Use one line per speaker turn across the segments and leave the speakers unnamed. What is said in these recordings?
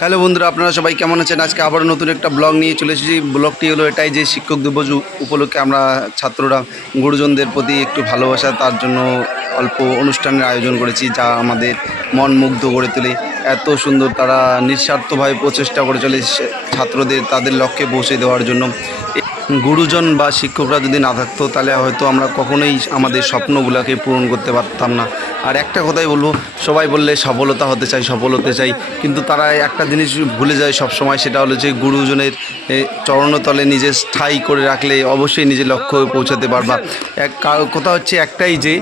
Hello বন্ধুরা, আপনারা সবাই কেমন আছেন? আজকে আবার নতুন একটা ব্লগ নিয়ে চলে এসেছি। ব্লগটি হলো এটাই যে শিক্ষক দিবস উপলক্ষে আমরা ছাত্ররা, গুরুজনদের প্রতি একটু ভালোবাসা, তার জন্য অল্প অনুষ্ঠানের আয়োজন করেছি, যা আমাদের মন মুগ্ধ করে তোলে। এত সুন্দর তারা নিঃস্বার্থভাবে প্রচেষ্টা করে চলে ছাত্রদের, তাদের লক্ষ্যে পৌঁছে দেওয়ার জন্য। গুরুজন বা শিক্ষকরা যদি না থাকতো, তাহলে হয়তো আমরা কখনোই আমাদের স্বপ্নগুলোকে পূরণ করতে পারতাম না। আর একটা কথাই বলব, সবাই বললে সফলতা হতে চাই, সফল হতে চাই, কিন্তু তারা একটা জিনিস ভুলে যায় সবসময়, সেটা হলো যে গুরুজনের চরণতলে নিজে স্থায়ী করে রাখলে অবশ্যই নিজের লক্ষ্যে পৌঁছাতে পারবা। এক কথা হচ্ছে একটাই যে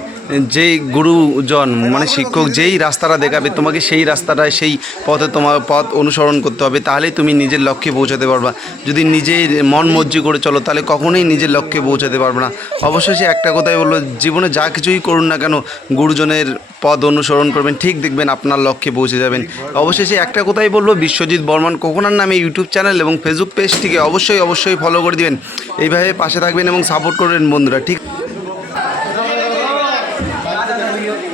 যে গুরুজন মানে শিক্ষক যেই রাস্তাটা দেখাবে, তোমাকে সেই রাস্তাটায়, সেই পথে তোমার পথ অনুসরণ করতে হবে, তাহলেই তুমি নিজের লক্ষ্যে পৌঁছাতে পারবা। যদি নিজের মন মর্জি করে চলো, তাহলে কখনোই নিজের লক্ষ্যে পৌঁছাতে পারবে না। অবশ্যই সে একটা কথাই বলব জীবনে যা কিছুই করুন না কেন, গুরুজনের পথ অনুসরণ করবেন, ঠিক দেখবেন আপনার লক্ষ্যে পৌঁছে যাবেন। অবশ্যই সে একটা কথাই বলব বিশ্বজিৎ বর্মন, কোকোনার নামে ইউটিউব চ্যানেল এবং ফেসবুক পেজটিকে অবশ্যই অবশ্যই ফলো করে দিবেন। এইভাবে পাশে থাকবেন এবং সাপোর্ট করবেন বন্ধুরা, ঠিক আছেন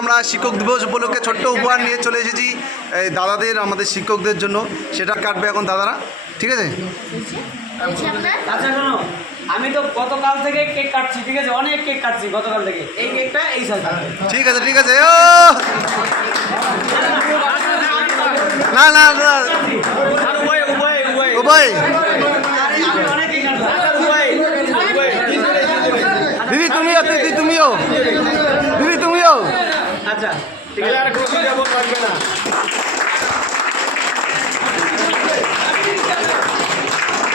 আমরা শিক্ষক দিবস উপলক্ষে ছোট্ট উপহার নিয়ে চলে এসেছি দাদাদের, আমাদের শিক্ষকদের জন্য। সেটা কাটবে এখন দাদারা। ঠিক আছে?
আচ্ছা আমি তো গতকাল থেকে কেক কাটছি ঠিক আছে? অনেক কেক কাটছি গতকাল থেকে। এই কেকটা এই সাইজ
ঠিক আছে ঠিক আছে ও! না না না।
উভয় উভয় উভয়।
উভয়। দিদি তুমিও দিদি তুমিও। দিদি তুমিও।
আচ্ছা ঠিক আছে।
কখনই হ্যাপি টিচার ডে
এবার এই যে কেকটা নষ্ট হয়ে যাবে কেকটা নাও একটা মেয়ে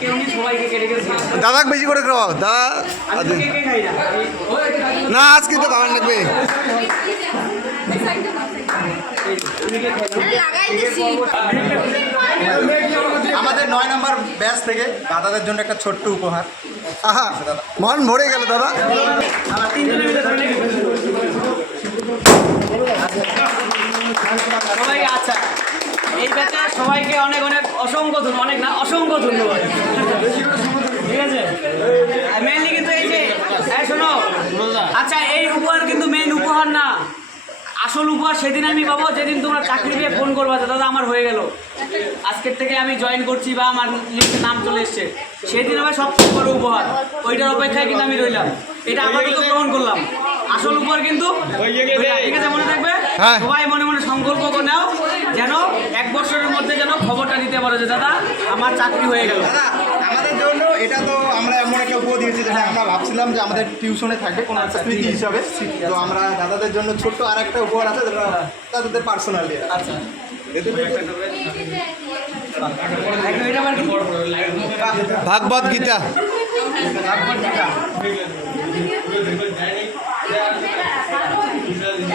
কেউ নিয়ে সবাইকে কেটে কেটে দিয়ে দাও।
দাদাকে বেশি করে খাওয়াও দাদা
তো না
না আজ কিন্তু দাদা লাগবে।
আমাদের নয় নম্বর ব্যাচ থেকে দাদাদের জন্য একটা ছোট্ট উপহার।
আহা মন ভরে গেল দাদা।
সবাই আচ্ছা এই ব্যাচে সবাইকে অনেক অনেক অসংখ্য ধন্যবাদ অনেক না অসংখ্য ধন্যবাদ। ঠিক আছে? মেনলি কিন্তু এই যে হ্যাঁ শোনো আচ্ছা এই উপহার কিন্তু মেন উপহার না। আসল উপহার সেদিন আমি পাবো যেদিন তোমরা চাকরি পেয়ে ফোন করবা দাদা আমার হয়ে গেল। আজকের থেকে আমি জয়েন করছি বা আমার লিস্টে নাম চলে এসছে। সেদিন হবে সবচেয়ে বড় উপহার। ওইটার অপেক্ষায় কিন্তু আমি রইলাম। এটা আপাতত গ্রহণ করলাম। আসল উপহার কিন্তু ঠিক আছে মনে থাকবে
হ্যাঁ।
সবাই মনে মনে সংকল্প নাও যেন এক বছরের মধ্যে যেন খবরটা দিতে পারো যে দাদা আমার চাকরি হয়ে গেল।
দাদা আমাদের জন্য এটা তো আমরা এমন একটা উপহার দিয়েছি যেটা আমরা ভাবছিলাম যে আমাদের টিউশনে থাকবে কোনো একটা স্মৃতি হিসাবে। তো আমরা দাদাদের জন্য ছোট্ট আর একটা উপহার আছে যেটা দাদাদের পার্সোনালি
আচ্ছা?
ভাগবত গীতা।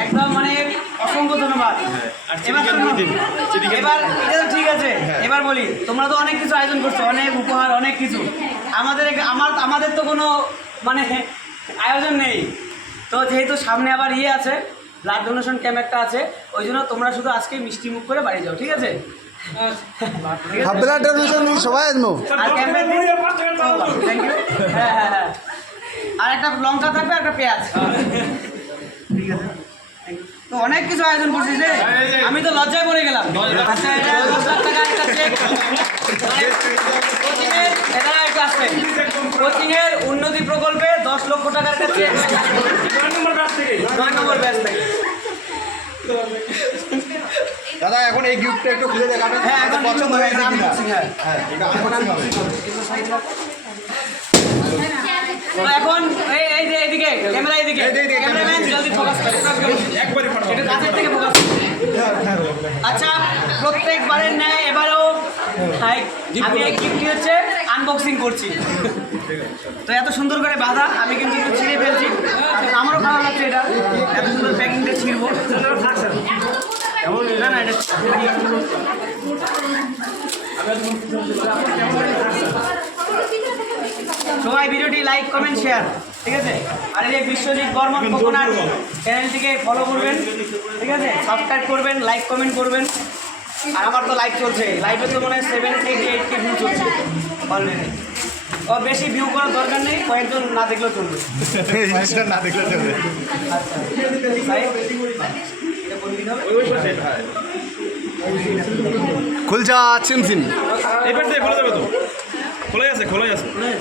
একদম অসংখ্য ধন্যবাদ। এবার শোনো, এবার এটা তো ঠিক আছে এবার বলি তোমরা তো অনেক কিছু আয়োজন করছ অনেক উপহার অনেক কিছু। আমাদের আমার আমাদের তো কোনো মানে আয়োজন নেই। তো যেহেতু সামনে আবার ইয়ে আছে ব্লাড ডোনেশন ক্যাম্প একটা আছে ওই জন্য তোমরা শুধু আজকে মিষ্টি মুখ করে বাড়ি যাও ঠিক আছে?
ব্লাড ডোনেশন সবাই আসব
আর থ্যাংক ইউ হ্যাঁ হ্যাঁ হ্যাঁ। আর একটা লঙ্কা থাকবে আর একটা পেঁয়াজ। ঠিক আছে। অনেক কিছু আয়োজন করছিস রে। আমি তো লজ্জায় পড়ে গেলাম। আচ্ছা এটা দশ লাখ টাকার একটা চেক কোচিংয়ের একটু আসবে কোচিংয়ের উন্নতি প্রকল্পে দশ লক্ষ টাকার কাছে নয় নম্বর ব্যাচ থেকে।
দাদা এখন এই গিফটটা একটু খুলে দেখাবেন।
হ্যাঁ এখন
পছন্দ হয়েছে কিনা?
হ্যাঁ
হ্যাঁ এটা unboxing হবে।
এখন এই এই যে এদিকে ক্যামেরা এদিকে ক্যামেরাম্যান জলদি ফোকাস করে। একবারই এটা কাছের থেকে ফোকাস আচ্ছা প্রত্যেকবারের ন্যায় এবারেও আমি এই গিফটটি হচ্ছে আনবক্সিং করছি। তো এত সুন্দর করে বাঁধা, আমি কিন্তু একটু ছিঁড়ে ফেলছি। আমারও ভালো লাগছে এটা। এত সুন্দর প্যাকিংটা ছিঁড়বো। না না, এটা সবাই ভিডিওটি লাইক কমেন্ট শেয়ার ঠিক আছে? আর এই যে বিশ্বজিৎ বর্মন কোকোনাট চ্যানেলটিকে ফলো করবেন ঠিক আছে? সাবস্ক্রাইব করবেন লাইক কমেন্ট করবেন। আর আমার তো লাইভ চলছে। লাইভে তো মনে হয় সেভেন থেকে এইট কে ভিউ চলছে। অলরেডি ও বেশি ভিউ করার দরকার নেই কয়েকজন না দেখলেও চলবে।
না দেখলে চলবে।
আচ্ছা।
খুলছা চিমসিম
এবার দিয়ে খোলা যাবে তো। খোলাই আছে খোলাই আছে।
কিরে?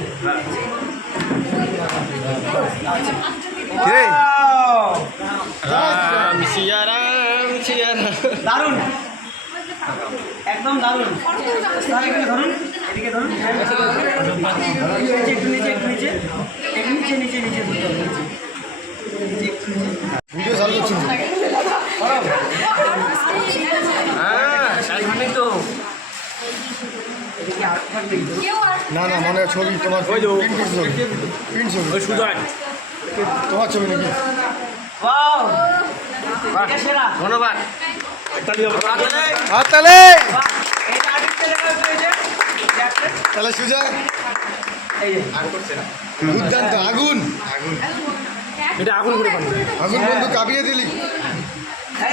রাম সিয়া রাম সিয়া
দারুণ। একদম দারুণ। এদিকে ধরুন এদিকে ধরুন। নিচে, নিচে নিচে। নিচে নিচে নিচে নিচে। নিচে, একটু নিচে।
ভিডিও চালু করছি
করো। হ্যাঁ, সামনেই তো। এদিকে হাত থাকবে একটু।
না না মনে ছবি তোমার ছবি প্রিন্ট ছবি।
ওই সুজয়
তোমার ছবি নাকি।
ধন্যবাদ।
artist,
তাহলে সুজয় দুর্দান্ত আগুন।
এটা আগুন করে
আগুন বন্ধু কাঁপিয়ে দিলি। হ্যাঁ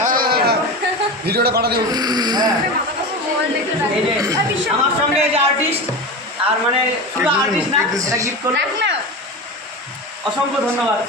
আছে?
হ্যাঁ, হ্যাঁ। ভিডিওটা পাঠা দেবো
আমার সঙ্গে যে আর্টিস্ট আর মানে শুধু আর্টিস্ট না এটা গিফট করল। অসংখ্য ধন্যবাদ।